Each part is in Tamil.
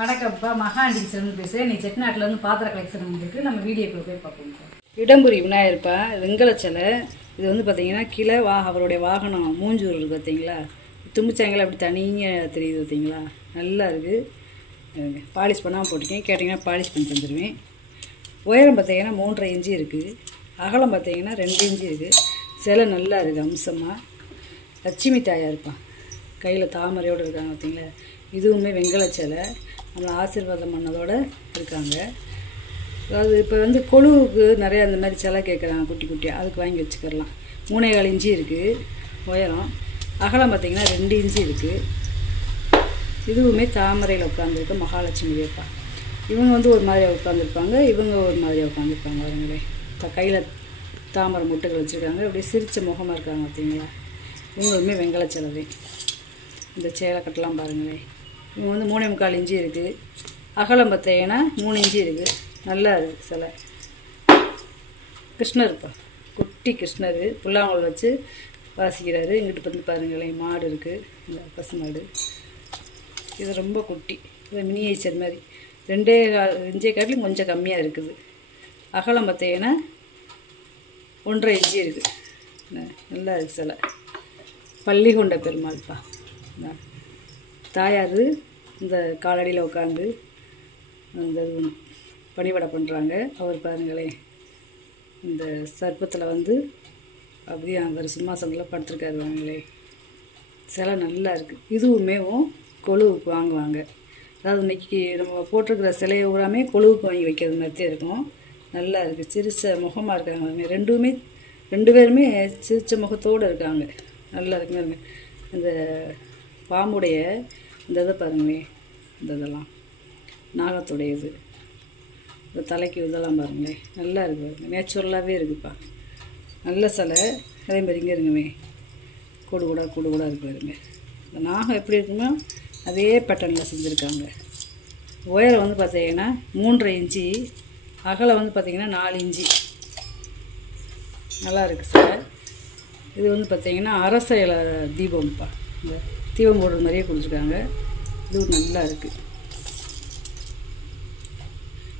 வணக்கம்ப்பா, மகாண்டி செல்வன் பேசுகிறேன். நீ செட்டிநாட்டிலேருந்து பாத்திர கலெக்ஷன் வந்துருக்கு. நம்ம வீடியோக்குள்ள போய் பார்ப்போம். இடம்புரி விநாயகர்ப்பா, வெங்கல சிலை. இது வந்து பார்த்தீங்கன்னா கீழே அவருடைய வாகனம் மூஞ்சூர் இருக்குது பார்த்தீங்களா, தும்பிச்சாங்களா அப்படி தனியாக தெரியுது பார்த்தீங்களா, நல்லா இருக்குது. பாலிஷ் பண்ணாமல் போட்டிருக்கேன், கேட்டிங்கன்னா பாலிஷ் பண்ணி தந்துடுவேன். உயரம் பார்த்தீங்கன்னா 3.5 இன்ச்சு இருக்குது, அகலம் பார்த்தீங்கன்னா 2 இன்ச்சு இருக்குது. சிலை நல்லா இருக்குது, அம்சமாக. லட்சுமி தாயாக இருப்பான், கையில் தாமரையோடு இருக்காங்க பார்த்தீங்களா. இதுவுமே வெங்கல சிலை, நம்மளை ஆசீர்வாதம் பண்ணதோடு இருக்காங்க. அதாவது இப்போ வந்து கொழுவுக்கு நிறையா அந்த மாதிரி சிலை கேட்குறாங்க, குட்டி குட்டியாக, அதுக்கு வாங்கி வச்சுக்கிடலாம். 3.25 இன்ச்சு இருக்குது உயரம், அகலம் பார்த்திங்கன்னா 2 இன்ச்சு இருக்குது. இதுவுமே தாமரையில் உட்காந்துருக்கு மகாலட்சுமி தேப்பா. இவங்க வந்து ஒரு மாதிரியாக உட்காந்துருப்பாங்க, இவங்க ஒரு மாதிரியாக உட்காந்துருப்பாங்க. அவங்களே கையில் தாமரை முட்டுகள் வச்சுருக்காங்க, அப்படியே சிரித்த முகமாக இருக்காங்க பார்த்தீங்களா. இவங்களுமே வெங்கல சிலை. இந்த சேலை கட்டலாம் பாருங்களேன். இவங்க வந்து 3.25 இன்ச்சு இருக்குது, அகலம் பார்த்தீங்கன்னா 3 இன்ச்சு இருக்குது. நல்லா இருக்குது சிலை. கிருஷ்ணர்ப்பா, குட்டி கிருஷ்ணர் புல்லாங்குழல் வச்சு வாசிக்கிறாரு. இங்கிட்டு வந்து பாருங்களேன், மாடு இருக்குது, இந்த பசு மாடு. இது ரொம்ப குட்டி, இது மினியேச்சர் மாதிரி. 2.25 இன்ச்சை காட்டிலும் கொஞ்சம் கம்மியாக இருக்குது. அகலம் பார்த்தீங்கன்னா 1.5 இன்ச்சு இருக்குது. நல்லா இருக்குது சிலை. பள்ளி கொண்ட பெருமாள்ப்பா, தாயார் இந்த காலடியில் உட்காந்து இந்த பணிவிடை பண்ணுறாங்க. அவர் பாருங்களேன், இந்த சர்ப்பத்தில் வந்து அப்படியே அவர் சிம்மாசனத்தில் படுத்துருக்காரு. வாங்களே, சிலை நல்லா இருக்குது. இதுவுமே கொழுவுக்கு வாங்குவாங்க. அதாவது இன்றைக்கி நம்ம போட்டிருக்கிற சிலையை ஊராமே கொழுவுக்கு வாங்கி வைக்கிறது மாதிரி இருக்கும். நல்லா இருக்குது, சிரிச்ச முகமாக இருக்காங்க. ரெண்டு பேருமே சிரிச்ச முகத்தோடு இருக்காங்க. நல்லா இருக்குங்க. இந்த பாம்புடைய இந்த இதை பாருங்களேன், இந்த இதெல்லாம் நாகத்துடையது, இந்த தலைக்கு இதெல்லாம் பாருங்களேன், நல்லா இருக்குது. நேச்சுரலாகவே இருக்குதுப்பா, நல்ல சிலை. அதே மாதிரி இங்கே இருங்கமே, கூடு கூட இருக்கு பாருங்க. இந்த நாகம் எப்படி இருக்குமோ அதே பேட்டர்னில் செஞ்சுருக்காங்க. உயரம் வந்து பார்த்தீங்கன்னா 3.5 இன்ச்சு, அகலம் வந்து பார்த்திங்கன்னா 4 இன்ச்சு. நல்லா இருக்குது சிலை. இது வந்து பார்த்திங்கன்னா அரச இலை தீபம்ப்பா, இந்த தீபம் போடுறது மாதிரியே கொடுத்துருக்காங்க. இது நல்லா இருக்குது.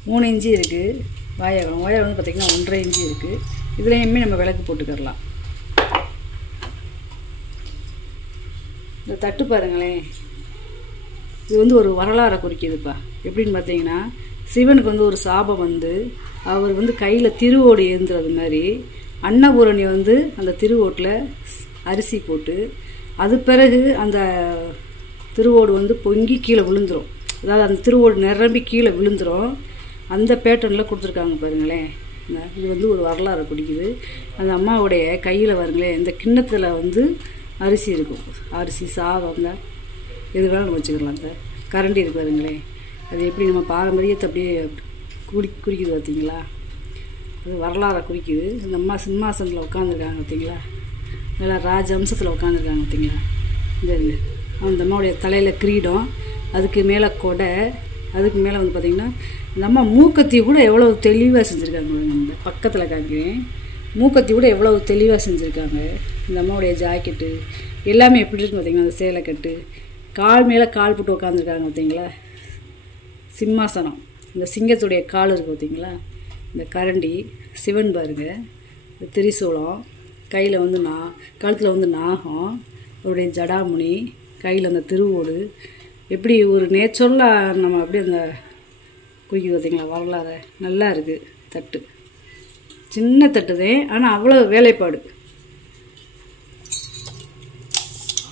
3 இன்ச்சு இருக்குது வாயகம். உயரம் வந்து பார்த்திங்கன்னா 1.5 இன்ச்சு இருக்குது. இதுலேயுமே நம்ம விளக்கு போட்டுக்கிடலாம். இந்த தட்டு பாருங்களேன், இது வந்து ஒரு வரலாறை குறிக்கிதுப்பா. எப்படின்னு பார்த்தீங்கன்னா, சிவனுக்கு வந்து ஒரு சாபம் வந்து அவர் வந்து கையில் திருவோடு ஏந்துறது மாதிரி அன்னபூரணி வந்து அந்த திருவோட்டில் அரிசி போட்டு, அது பிறகு அந்த திருவோடு வந்து பொங்கி கீழே விழுந்துடும். அதாவது அந்த திருவோடு நிரம்பி கீழே விழுந்துடும். அந்த பேட்டர்னில் கொடுத்துருக்காங்க பாருங்களேன். இது வந்து ஒரு வரலாறு பிடிக்குது. அந்த அம்மாவுடைய கையில் பாருங்களேன், இந்த கிண்ணத்தில் வந்து அரிசி இருக்கும், அரிசி சாதம் தான் எது வேணாலும் நம்ம வச்சுக்கலாம். அந்த கரண்டி இருக்கு பாருங்களேன், அது எப்படி நம்ம பாரம்பரியத்தை அப்படியே குறிக்குது பார்த்தீங்களா. அது வரலாறை குறிக்குது. அந்த அம்மா சிம்மாசனத்தில் உட்காந்துருக்காங்க பார்த்தீங்களா, நல்லா ராஜ அம்சத்தில் உட்காந்துருக்காங்க பார்த்தீங்களா. இந்த அந்த அம்மாவுடைய தலையில் கிரீடம், அதுக்கு மேலே கொடை, அதுக்கு மேலே வந்து பார்த்திங்கன்னா இந்த அம்மா மூக்கத்தி கூட எவ்வளோ தெளிவாக செஞ்சுருக்காங்க. இந்த பக்கத்தில் காமிக்கிறேன், மூக்கத்தி கூட எவ்வளோ தெளிவாக செஞ்சுருக்காங்க. இந்த அம்மாவுடைய ஜாக்கெட்டு எல்லாமே எப்படி இருக்குன்னு பார்த்திங்கன்னா, அந்த சேலை கட்டு, கால் மேலே கால் போட்டு உட்காந்துருக்காங்க பார்த்தீங்களா. சிம்மாசனம், இந்த சிங்கத்துடைய கால் இருக்குது பார்த்தீங்களா. இந்த கரண்டி, சிவன் பாருங்க, இந்த திரிசூலம், கையில் வந்து கழுத்தில் வந்து நாகம், அவருடைய ஜடாமுனி, கையில் அந்த திருவோடு, எப்படி ஒரு நேச்சுரலாக நம்ம அப்படியே அந்த குறிக்குது பார்த்தீங்களா வரலாறு. நல்லா இருக்குது. தட்டு சின்ன தட்டுதே, ஆனால் அவ்வளோ வேலைப்பாடு.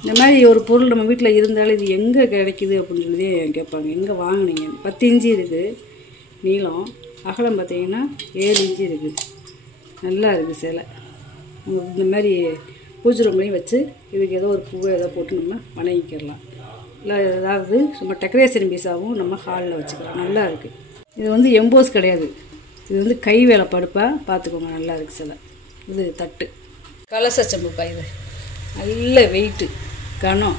இந்த மாதிரி ஒரு பொருள் நம்ம வீட்டில் இருந்தாலும் இது எங்கே கிடைக்குது அப்படின்னு சொல்லி கேட்பாங்க, எங்கே வாங்கினீங்க. 10 இன்ச்சு இருக்குது நீளம், அகலம் பார்த்தீங்கன்னா 7 இன்ச்சு இருக்குது. நல்லா இருக்குது சிலை. இந்த மாதிரி பூஜை ரூம்லையும் வச்சு இதுக்கு ஏதோ ஒரு பூவை ஏதோ போட்டு நம்ம வணங்கிக்கிடலாம். இல்லை ஏதாவது நம்ம டெக்கரேஷன் பீஸாகவும் நம்ம ஹாலில் வச்சுக்கலாம். நல்லா இருக்குது. இது வந்து எம்போஸ் கிடையாது, இது வந்து கை வேலை படுப்பாக பார்த்துக்கோங்க. நல்லா இருக்குது சிலை. இது தட்டு கலசச்சம்புப்பா. இது நல்ல வெயிட்டு, கனம்.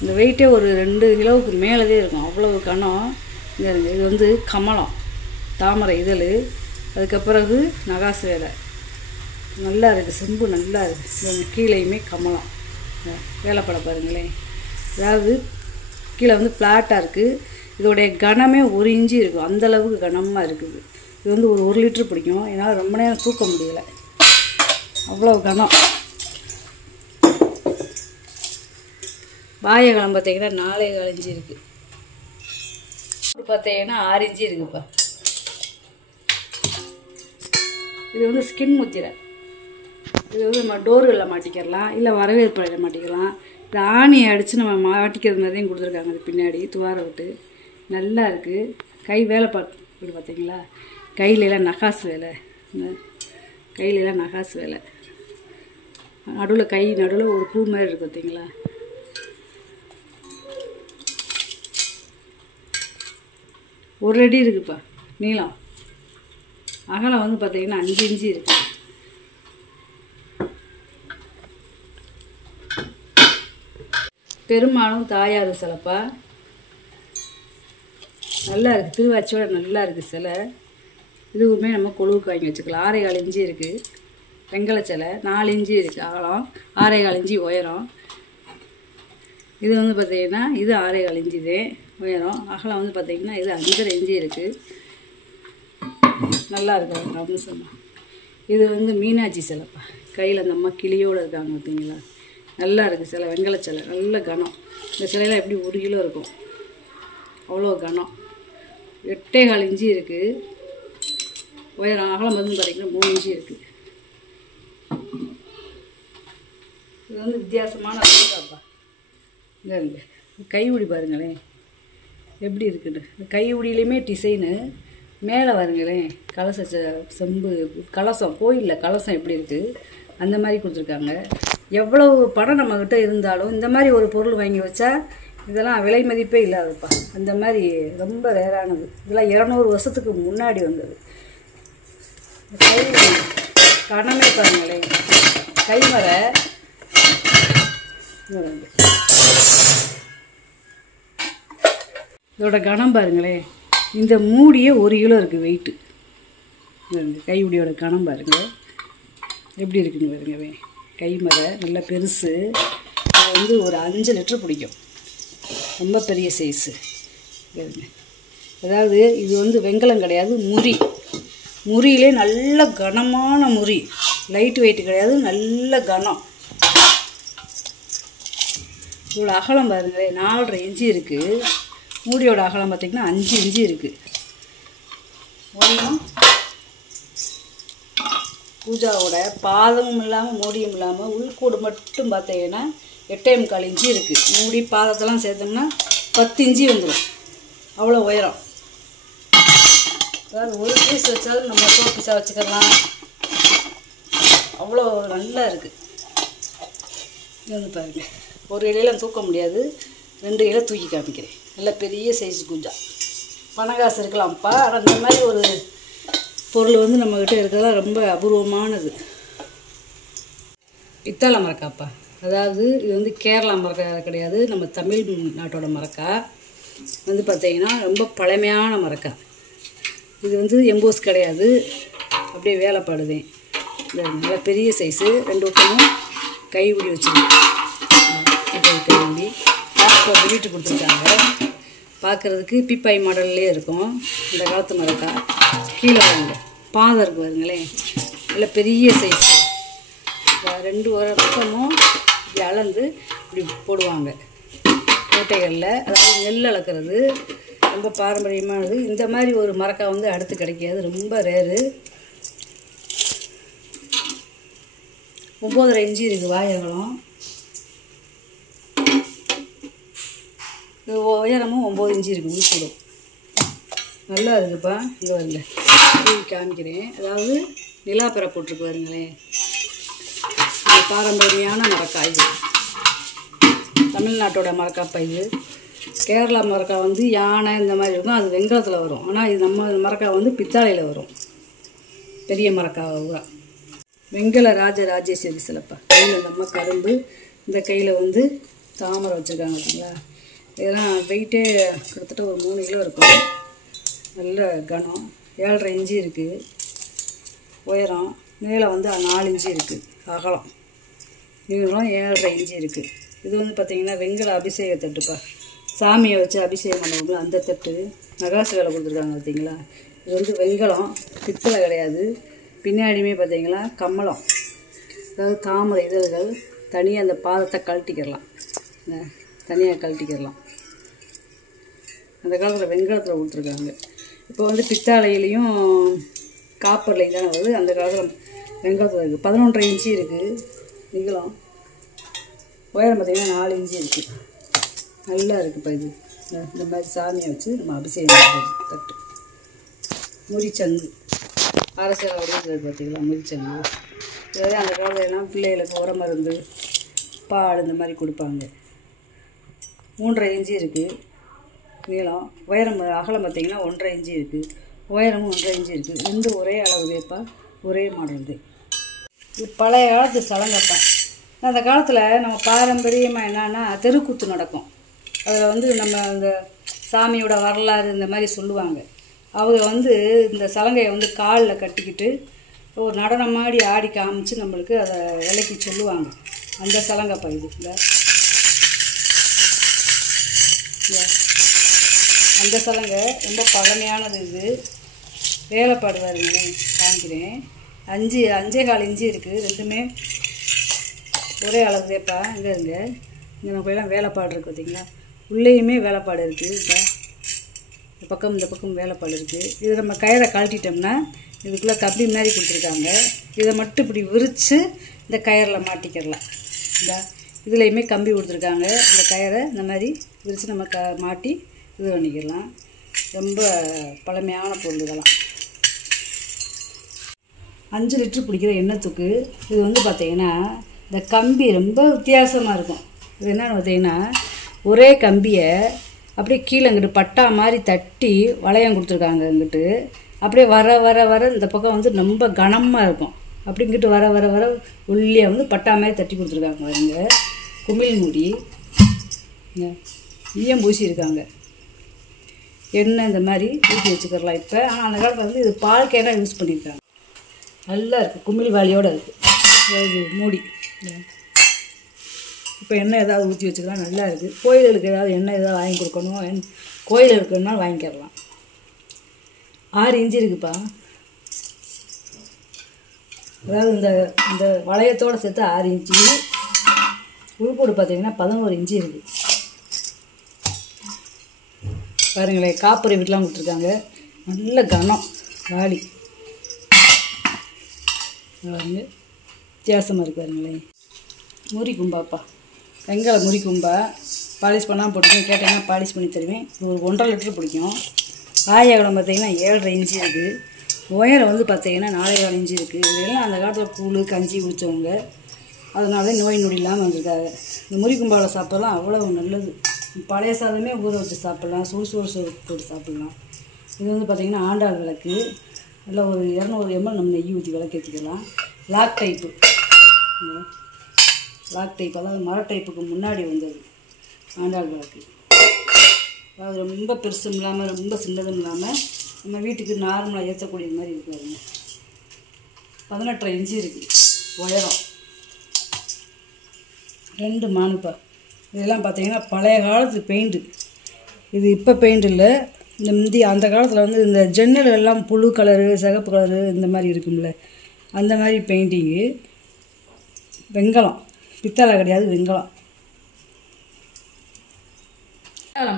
இந்த வெயிட்டே ஒரு 2 கிலோவுக்கு மேலவே இருக்கும், அவ்வளோ கனம். இது வந்து கமலம், தாமரை இதழ், அதுக்கப்பிறகு நகாசு வேலை. நல்லா இருக்குது, செம்பு நல்லா இருக்குது. கீழேயுமே கமலம் வேலைப்பட பாருங்களேன். அதாவது கீழே வந்து ஃப்ளாட்டாக இருக்குது, இதோடைய கனமே 1 இன்ச்சு இருக்கும், அந்தளவுக்கு கனமாக இருக்குது. இது வந்து ஒரு 1 லிட்டர் பிடிக்கும். என்னால் ரொம்ப நேரம் தூக்க முடியலை, அவ்வளோ கனம். வாயகலம் பார்த்தீங்கன்னா 4.25 இன்ச்சு இருக்குது. பார்த்தீங்கன்னா 6 இன்ச்சு இருக்குப்பா. இது வந்து ஸ்கின் முத்திரை. இது வந்து நம்ம டோர்களில் மாட்டிக்கிறலாம், இல்லை வரவேற்பறையில் மாட்டிக்கலாம். இந்த ஆணியை அடித்து நம்ம மாட்டிக்கிறது மாதிரியும் கொடுத்துருக்காங்க. அது பின்னாடி துவார விட்டு நல்லா இருக்குது. கை வேலை பார்த்து பார்த்தீங்களா, கையிலலாம் நகாசு வேலை, கையிலலாம் நகாசு வேலை. நடுவில் கை நடுவில் ஒரு பூ மாதிரி இருக்குது பார்த்தீங்களா. ஒரு அடி இருக்குப்பா நீளம். அகலம் வந்து பார்த்தீங்கன்னா 5 இன்ச்சு இருக்குது. பெருமாளும் தாயாரும் சிலைப்பா, நல்லா இருக்குது. திருவாச்சியோட நல்லா இருக்குது சிலை. இதுவுமே நம்ம கொழுவுக்கு வாங்கி வச்சுக்கலாம். 6.25 இன்ச்சு இருக்குது வெங்கல சிலை. 4 இன்ச்சு இருக்குது அகலம், 6.25 இன்ச்சு உயரம். இது வந்து பார்த்திங்கன்னா இது 6.25 இன்ச்சு இது உயரம். அகலம் வந்து பார்த்திங்கன்னா இது 5.5 இன்ச்சு இருக்குது. நல்லா இருக்கு அம்சமா. இது வந்து மீனாட்சி சிலைப்பா, கையில் அந்த அம்மா கிளியோடு இருக்காங்க பார்த்தீங்களா. நல்லா இருக்குது சிலை, வெங்கல சிலை, நல்ல கனம். இந்த சிலையெல்லாம் எப்படி 1 கிலோ இருக்கும், அவ்வளோ கனம். 8.25 இன்ச்சு இருக்குது உயரம். அகலம் வந்து பார்த்திங்கன்னா 3 இன்ச்சு இருக்குது. இது வந்து வித்தியாசமான அழகாப்பா. இங்கே இருக்கு கையுடி பாருங்களேன் எப்படி இருக்குன்னு. கை உடியிலையுமே டிசைனு மேலே வருங்களேன். கலச செம்பு கலசம், கோயிலில் கலசம் எப்படி இருக்குது அந்த மாதிரி கொடுத்துருக்காங்க. எவ்வளவு பணம் நம்மக்கிட்ட இருந்தாலும் இந்த மாதிரி ஒரு பொருள் வாங்கி வச்சா இதெல்லாம் விலை மதிப்பே இல்லாதப்பா. அந்த மாதிரி ரொம்ப ரேரானது. இதெல்லாம் 200 வருஷத்துக்கு முன்னாடி வந்தது. கை கனமே பாருங்களேன், கைமரை. இதோட கனம் பாருங்களேன். இந்த மூடியே 1 கிலோ இருக்குது வெயிட்டு. கையுடியோட கனம் பாருங்கள் எப்படி இருக்குன்னு பாருங்க. கைமரை நல்ல பெருசு. இது வந்து ஒரு 5 லிட்டர் பிடிக்கும், ரொம்ப பெரிய சைஸு. அதாவது இது வந்து வெங்கலம் கிடையாது, முறி. முறியிலே நல்ல கனமான முறி, லைட் வெயிட் கிடையாது, நல்ல கனம். இதோட அகலம் பாருங்களேன் 4.5 இன்ச்சு இருக்குது. மூடியோட அகலம் பார்த்திங்கன்னா 5 இன்ச்சு இருக்குது. ஒன்றும் பூஜாவோட பாதமும் இல்லாமல் மூடியும் இல்லாமல் உள்கூடு மட்டும் பார்த்தீங்கன்னா 8.25 இன்ச்சு இருக்குது. மூடி பாதத்தெல்லாம் சேர்த்தோம்னா 10 இன்ச்சு வந்துடும், அவ்வளோ உயரம். அதாவது ஒரு பீஸ் வச்சாலும் நம்ம 2 பீஸாக வச்சுக்கலாம், அவ்வளோ நல்லா இருக்குது. இது வந்து பாருங்கள், ஒரு இலையில தூக்க முடியாது, 2 இலை தூக்கி காமிக்கிறேன். நல்ல பெரிய சைஸ் குஞ்சா. பணக்காசு இருக்கலாம்ப்பா, ஆனால் இந்த மாதிரி ஒரு பொருள் வந்து நம்மக்கிட்ட இருக்கிறதெல்லாம் ரொம்ப அபூர்வமானது. பித்தளை மரக்காப்பா. அதாவது இது வந்து கேரளா மரக்கா கிடையாது, நம்ம தமிழ் நாட்டோட மரக்கா. வந்து பார்த்திங்கன்னா ரொம்ப பழமையான மரக்கா. இது வந்து எம்போஸ் கிடையாது, அப்படியே வேலைப்பாடுதேன். இந்த நல்ல பெரிய சைஸு. 2 பக்கமும் கைவிடி வச்சுருக்கேன். கைவிடி பாஸ்போர்ட் வீட்டு கொடுத்துருக்காங்க. பார்க்குறதுக்கு பீப்பாய் மாடல்லே இருக்கும் இந்த காலத்து மரக்கா. கீழே வாங்க பாதம் இருக்குது பாருங்களேன், நல்ல பெரிய சைஸு. 2 பக்கமும் இப்படி அளந்து இப்படி போடுவாங்க கோட்டைகளில். அதாவது நெல் அளக்கிறது ரொம்ப பாரம்பரியமானது. இந்த மாதிரி ஒரு மரக்கா வந்து அடுத்து கிடைக்காது, ரொம்ப ரேரு. 9.5 இன்ச்சு இருக்குது வாயகலம். இது உயரமும் 9 இன்ச்சு இருக்குது உள்கூடும். நல்லா இருக்குப்பா. இங்கே வரல காமிக்கிறேன். அதாவது நிலாப்பறை போட்டிருக்கு பாருங்களேன். பாரம்பரியமான மரக்காய் இது, தமிழ்நாட்டோட மரக்காப்பா. இது கேரளா மரக்கா வந்து யானை இந்த மாதிரி இருக்கும், அது வெங்கலத்தில் வரும். ஆனால் இது நம்ம மரக்கா வந்து பித்தாளையில் வரும், பெரிய மரக்காவை. வெங்கல ராஜராஜேஸ்வரி சிலைப்பா. கையில் நம்ம கரும்பு, இந்த கையில் வந்து தாமரை வச்சுருக்காங்க பார்த்தீங்களா. இதெல்லாம் வெயிட்டே கிட்டத்தட்ட ஒரு 3 கிலோ இருக்கும். நல்ல கனம். 7.5 இன்ச்சு இருக்குது உயரம். நீளம் வந்து 4 இன்ச்சு இருக்குது அகலம். நீளம் 7.5 இன்ச்சு இருக்குது. இது வந்து பார்த்திங்கன்னா வெங்கல அபிஷேக தட்டுப்பா. சாமியை வச்சு அபிஷேகம் பண்ணுவாங்க அந்த தட்டு. நகாசு வேலை கொடுத்துருக்காங்க பார்த்தீங்களா. இது வந்து வெண்கலம், பித்தளை கிடையாது. பின்னாடியுமே பார்த்தீங்களா கம்மலம், அதாவது தாமரை இதழ்கள். தனியாக அந்த பாதத்தை கழட்டிக்கிடலாம், தனியாக கழட்டிக்கிடலாம். அந்த காலத்தில் வெண்கலத்தில் கொடுத்துருக்காங்க. இப்போ வந்து பித்தாளையிலையும் காப்பர்லையும் தானே வருது. அந்த காலத்தில் வெண்கலத்தில் இருக்குது. 11.5 இன்ச்சு இருக்குது நீளம். உயரம் பார்த்திங்கன்னா 4 இன்ச்சு இருக்குது. நல்லா இருக்குப்பா இது. இந்த மாதிரி சாமியை வச்சு நம்ம அபிஷேகம் பண்ணுறது தட்டு. முறிச்சங்கு அரசியல் வடிவத்தில் பார்த்திங்களா, முறிச்சங்கு. இதாவது அந்த காலத்துலலாம் பிள்ளைகளுக்கு உர மருந்து பால் இந்த மாதிரி கொடுப்பாங்க. 3.5 இன்ச்சு இருக்குது நீளம். உயரம் அகலம் பார்த்திங்கன்னா 1.5 இன்ச்சு இருக்குது. உயரமும் 1.5 இன்ச்சு இருக்குது. ரெண்டும் ஒரே அளவு வேப்பா, ஒரே மாடல் இது. இது பழைய காலத்து சலங்கப்பா. அந்த காலத்தில் நம்ம பாரம்பரியமாக என்னென்னா தெருக்கூத்து நடக்கும். அதில் வந்து நம்ம அந்த சாமியோட வரலாறு இந்த மாதிரி சொல்லுவாங்க. அவங்க வந்து இந்த சலங்கையை வந்து காலில் கட்டிக்கிட்டு ஒரு நடனம் மாதிரி ஆடி காமிச்சு நம்மளுக்கு அதை விலைக்கு சொல்லுவாங்க. அந்த சலங்கைப்பா இது. இல்லை அந்த சலங்கை ரொம்ப பழமையானது. இது வேலைப்பாடு பாருங்க, காமிக்கிறேன். 5.25 இன்ச்சு இருக்குது. ரெண்டுமே ஒரே அளவு வேப்பா. இங்கே இருங்க, இங்கே நம்ம எல்லாம் வேலைப்பாடு இருக்குது பார்த்தீங்களா. உள்ளேயுமே வேலைப்பாடு இருக்குது. இப்போ இந்த பக்கம் வேலைப்பாடு இருக்குது. இது நம்ம கயிறை கழட்டிட்டோம்னா இதுக்குள்ளே கம்பி மாதிரி கொடுத்துருக்காங்க. இதை மட்டும் இப்படி விரித்து இந்த கயிறில் மாட்டிக்கிடலாம். இந்த இதுலேயுமே கம்பி கொடுத்துருக்காங்க. இந்த கயிறை இந்த மாதிரி விரித்து நம்ம மாட்டி இது பண்ணிக்கலாம். ரொம்ப பழமையான பொருள் இதெல்லாம். 5 லிட்டர் பிடிக்கிற எண்ணெய் தூக்கு. இது வந்து பார்த்திங்கன்னா இந்த கம்பி ரொம்ப வித்தியாசமாக இருக்கும். இது என்னென்னு பார்த்தீங்கன்னா ஒரே கம்பியை அப்படியே கீழே இங்கிட்டு பட்டா மாதிரி தட்டி வளையம் கொடுத்துருக்காங்க. இங்கிட்டு அப்படியே வர இந்த பக்கம் வந்து ரொம்ப கனமாக இருக்கும். அப்படி இங்கிட்டு வர உள்ளே வந்து பட்டா மாதிரி தட்டி கொடுத்துருக்காங்க. பாருங்க, குமிழ் மூடி ஈயம் பூசியிருக்காங்க. எண்ணெய் இந்த மாதிரி ஊற்றி வச்சுக்கலாம் இப்போ. ஆனால் அந்த காலத்தில் வந்து இது பால் கேனாக யூஸ் பண்ணியிருக்காங்க. நல்லா இருக்குது, குமிழ் வாலியோடு இருக்குது. இது மூடி இப்போ எண்ணெய் ஏதாவது ஊற்றி வச்சுக்கலாம். நல்லா இருக்குது. கோயிலுக்கு ஏதாவது எண்ணெய் ஏதாவது வாங்கி கொடுக்கணும், கோயில் இருக்குன்னா வாங்கிக்கிறலாம். 6 இன்ச்சு இருக்குப்பா. அதாவது இந்த வளையத்தோடு சேர்த்து 6 இன்ச்சு. உள்போடு பார்த்தீங்கன்னா 11 இன்ச்சு இருக்குது. பாருங்களேன், காப்பரை வீட்டெலாம் கொடுத்துருக்காங்க. நல்ல கனம் வாளி பாருங்க, வித்தியாசமாக இருக்கு. பாருங்களேன், முறி கும்பாப்பா, வெங்காய முறி கும்பா. பாலிஷ் பண்ணாமல் போட்டுக்கோங்க, கேட்டிங்கன்னா பாலிஷ் பண்ணி தருவேன். ஒரு 1.5 லிட்டர் பிடிக்கும். ஆயகலம் பார்த்திங்கன்னா 7.5 இன்ச்சு இருக்குது. உயரம் வந்து பார்த்திங்கன்னா 4.25 இன்ச்சு இருக்குது. இதெல்லாம் அந்த காலத்தில் கூழ் கஞ்சி குடித்தவங்க, அதனால நோய் நொடி இல்லாமல் வந்திருக்காங்க. இந்த முறி கும்பாவில் சாப்பிட்லாம் அவ்வளோ நல்லது. பழைய சாதமே ஊற வச்சு சாப்பிட்லாம், சுறுசுறு போட்டு சாப்பிட்லாம். இது வந்து பார்த்திங்கன்னா ஆண்டாள் விளக்கு. நல்லா ஒரு 200 ml நம்ம நெய் ஊற்றி விளக்கேற்றிக்கலாம். லாக் டைப்பு, அதாவது மர டைப்புக்கு முன்னாடி வந்தது ஆண்டாள் விளக்கு. அதாவது ரொம்ப பெருசும் இல்லாமல் ரொம்ப சின்னதும் இல்லாமல் நம்ம வீட்டுக்கு நார்மலாக ஏற்றக்கூடிய மாதிரி இருக்காதுங்க. 18.5 இன்ச்சு இருக்குது உயரம். 2 மானுப்பா. இதெல்லாம் பார்த்திங்கன்னா பழைய காலத்து பெயிண்ட்டு. இது இப்போ பெயிண்ட் இல்லை. இந்த அந்த காலத்தில் வந்து இந்த ஜன்னல் எல்லாம் புழு கலரு சிகப்பு கலரு இந்த மாதிரி இருக்கும்ல, அந்த மாதிரி பெயிண்டிங்கு. வெண்கலம், பித்தளை கிடையாது, வெண்கலம்.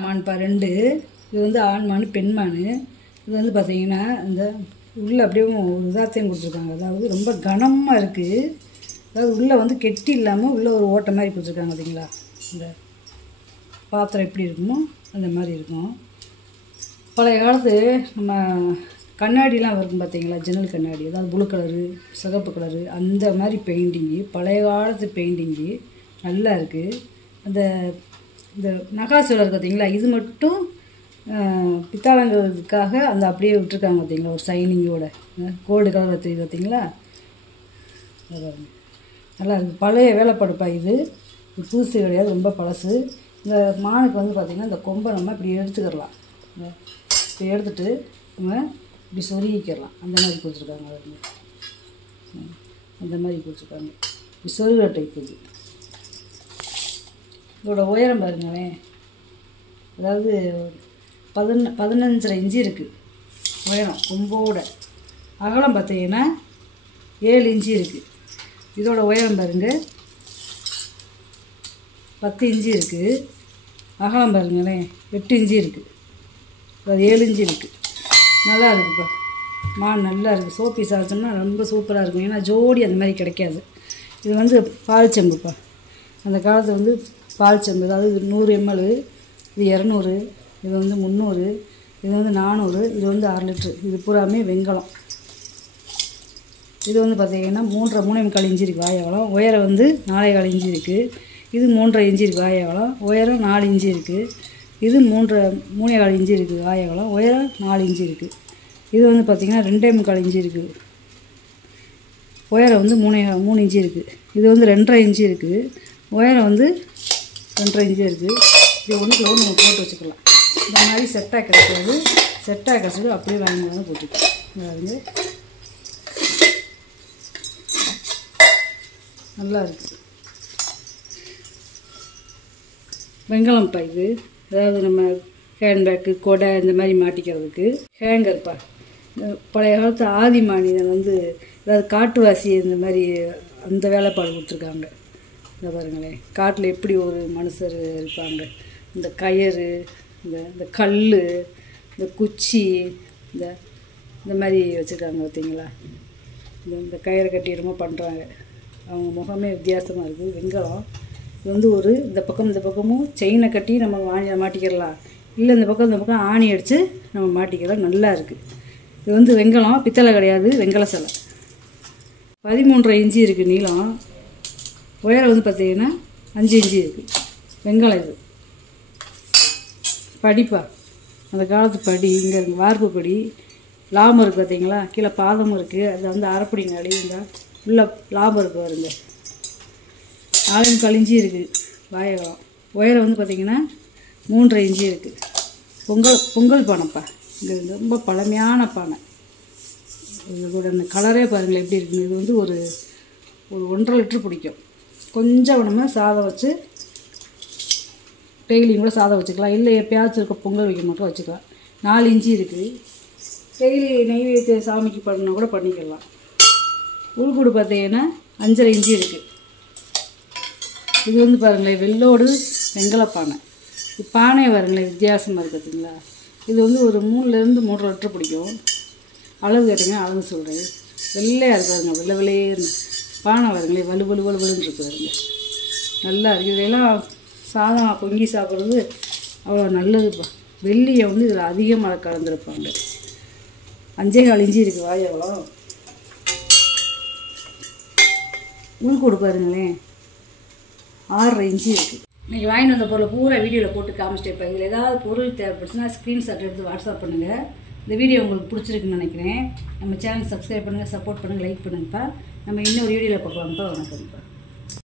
மான்ப்பா 2. இது வந்து ஆண் மான், பெண் மான். இது வந்து பார்த்திங்கன்னா இந்த உள்ளே அப்படியே ஒரு இதாத்தையும் கொடுத்துருக்காங்க. அதாவது ரொம்ப கனமாக இருக்குது. அதாவது உள்ளே வந்து கெட்டி இல்லாமல் உள்ளே ஒரு ஓட்டை மாதிரி கொடுத்துருக்காங்க. பார்த்தீங்களா, இந்த பாத்திரம் எப்படி இருக்குமோ அந்த மாதிரி இருக்கும். பழைய காலத்து நம்ம கண்ணாடிலாம் இருக்கும் பார்த்தீங்களா, ஜன்னல் கண்ணாடி, அதாவது ப்ளூ கலரு சிகப்பு கலரு அந்த மாதிரி பெயிண்டிங்கு, பழைய காலத்து பெயிண்டிங்கு நல்லா இருக்குது. இந்த நகாசு இருக்குது பார்த்தீங்களா, இது மட்டும் பித்தாளங்கிறதுக்காக அந்த அப்படியே விட்டுருக்காங்க பார்த்தீங்களா, ஒரு சைனிங்கோட கோல்டு கலரில் தெரியுது பார்த்தீங்களா. நல்லா இருக்குது, பழைய வேலைப்படுப்பா. இது புதுசு கிடையாது, ரொம்ப பழசு. இந்த மானுக்கு வந்து பார்த்திங்கன்னா இந்த கொம்பை நம்ம இப்படி எடுத்துக்கிடலாம். இப்படி எடுத்துகிட்டு நம்ம இப்படி சொருகிக்கிடலாம். அந்த மாதிரி கொடுத்துருக்காங்க. அந்த மாதிரி கொடுத்துருக்காங்க. இப்படி சொருகிற டைப் இது. இதோட உயரம் பாருங்களேன், அதாவது 15.5 இன்ச்சு இருக்குது உயரம் கொம்போட. அகலம் பார்த்தீங்கன்னா 7 இன்ச்சு இருக்குது. இதோட உயரம் பாருங்கள் 10 இன்ச்சு இருக்குது. அகலம் பாருங்களேன் 8 இன்ச்சு இருக்குது. அது 7 இன்ச்சு இருக்குது. நல்லா இருக்குப்பா. மான் நல்லா இருக்குது. சோப்பீஸ் அரைச்சோம்னா ரொம்ப சூப்பராக இருக்கும். ஏன்னா ஜோடி அந்த மாதிரி கிடைக்காது. இது வந்து பால் செம்புப்பா. அந்த காலத்தில் வந்து பால் செம்பு, அதாவது 100 ml, இது 200, இது வந்து 300, இது வந்து 400, இது வந்து 6 லிட்ரு. இது பூராமே வெண்கலம். இது வந்து பார்த்திங்கன்னா 3.25 இன்ச்சு இருக்குது வாயவளம். உயரம் வந்து 4.25 இன்ச்சு இருக்குது. இது 3.5 இன்ச்சு இருக்குது வாயவளம். உயரம் 4 இன்ச்சு இருக்குது. இது 3.25 இன்ச்சு இருக்குது வாயவளம். உயரம் 4 இன்ச்சு இருக்குது. இது வந்து பார்த்திங்கன்னா 2.25 இன்ச்சு இருக்குது. உயரம் வந்து 3 இன்ச்சு இருக்குது. இது வந்து 2.5 இன்ச்சு இருக்குது. உயரம் வந்து 2.5 இன்ச்சு இருக்குது. இது ஒன்றுக்கு ஒன்று நம்ம போட்டு வச்சுக்கலாம். இந்த மாதிரி செட்டாக கிடைக்கிறது. செட்டாக கிடச்சது அப்படியே வாங்கி வந்து போட்டுக்கலாம். வந்து நல்லா இருக்குது. வெண்கலம்ப்பா இது. அதாவது நம்ம ஹேண்ட்பேக்கு, கொடை இந்த மாதிரி மாட்டிக்கிறதுக்கு ஹேங்கர்ப்பா. பழைய காலத்து ஆதி மாநிலம் வந்து அதாவது காட்டுவாசி இந்த மாதிரி அந்த வேலைப்பாடு கொடுத்துருக்காங்க. இந்த பாருங்களேன், காட்டில் எப்படி ஒரு மனுஷர் இருப்பாங்க. இந்த கயிறு, இந்த கல், இந்த குச்சி, இந்த மாதிரி வச்சுருக்காங்க பார்த்தீங்களா. இந்த கயிறை கட்டி என்னமோ பண்ணுறாங்க. அவங்க முகமே வித்தியாசமாக இருக்குது. வெண்கலம் இது வந்து இந்த பக்கமும் செயினை கட்டி நம்ம மாட்டிக்கிறலாம். இல்லை இந்த பக்கம் ஆணி அடித்து நம்ம மாட்டிக்கலாம். நல்லா இருக்குது. இது வந்து வெண்கலம், பித்தளை கிடையாது, வெண்கல சிலை. 13.5 இன்ச்சு இருக்குது நீளம். உயரம் வந்து பார்த்திங்கன்னா 5 இன்ச்சு இருக்குது. வெண்கலம் இது. படிப்பா, அந்த காலத்து படி. இங்கே இருக்குது வார்ப்பு படி. லாபம் இருக்குது பார்த்தீங்களா. கீழே பாதமும் இருக்குது. அது வந்து அரைப்படி நடி. இந்த உள்ள லாபம் இருக்குது வருங்க. 4.25 இன்ச்சு இருக்குது வாயகம். உயரம் வந்து பார்த்திங்கன்னா 3.5 இன்ச்சு இருக்குது. பொங்கல் பானைப்பா. இது ரொம்ப பழமையான பானை. இதோட அந்த கலரே பாருங்களேன் எப்படி இருக்குன்னு. இது வந்து ஒரு 1.5 லிட்ரு பிடிக்கும். கொஞ்சம் நம்ம சாதம் வச்சு டெய்லியும் கூட சாதம் வச்சுக்கலாம். இல்லை எப்பயாச்சும் இருக்க பொங்கல் வைக்க மட்டும் வச்சுக்கலாம். 4 இன்ச்சு இருக்குது. டெய்லி நெய்வேத்திய சாமிக்கு பண்ணால் கூட பண்ணிக்கலாம். உள்கூடு பார்த்தீங்கன்னா 5.5 இன்ச்சு இருக்குது. இது வந்து பாருங்களேன் வெள்ளோடு வெண்கலப்பானை. இது பானை பாருங்களேன் வித்தியாசமாக இருக்குது பார்த்தீங்களா. இது வந்து ஒரு 3லேருந்து 3.5 லிட்ரு பிடிக்கும். அளவு கேட்டிங்கன்னா அளவு சொல்கிறேன். வெள்ளையாக இருக்காருங்க, வெள்ளையேன்னு பானை பாருங்களேன். வலுன்னு இருக்கு பாருங்க. நல்லா இருக்குது. இதெல்லாம் சாதம் பொங்கி சாப்பிட்றது அவ்வளோ நல்லதுப்பா. வெள்ளியை வந்து இதில் அதிகமாக கலந்துருப்பாங்க. 5.25 இன்ச்சு இருக்குது வாயவளம். உள்கூடு பாருங்களேன் 6.5 இன்ச்சு இருக்குது. இன்றைக்கி வாங்கிட்டு வந்த பொருளை பூரா வீடியோவில் போட்டு காமிச்சிட்டேப்பா. இதில் ஏதாவது பொருள் தேவைப்படுச்சுன்னா ஸ்க்ரீன்ஷாட் எடுத்து வாட்ஸ்அப் பண்ணுங்கள். இந்த வீடியோ உங்களுக்கு பிடிச்சிருக்குன்னு நினைக்கிறேன். நம்ம சேனல் சப்ஸ்கிரைப் பண்ணுங்கள், சப்போர்ட் பண்ணுங்கள், லைக் பண்ணுங்கப்பா. நம்ம இன்னொரு வீடியோவில் பார்க்கலாம்ப்பா. வணக்கம்ப்பா.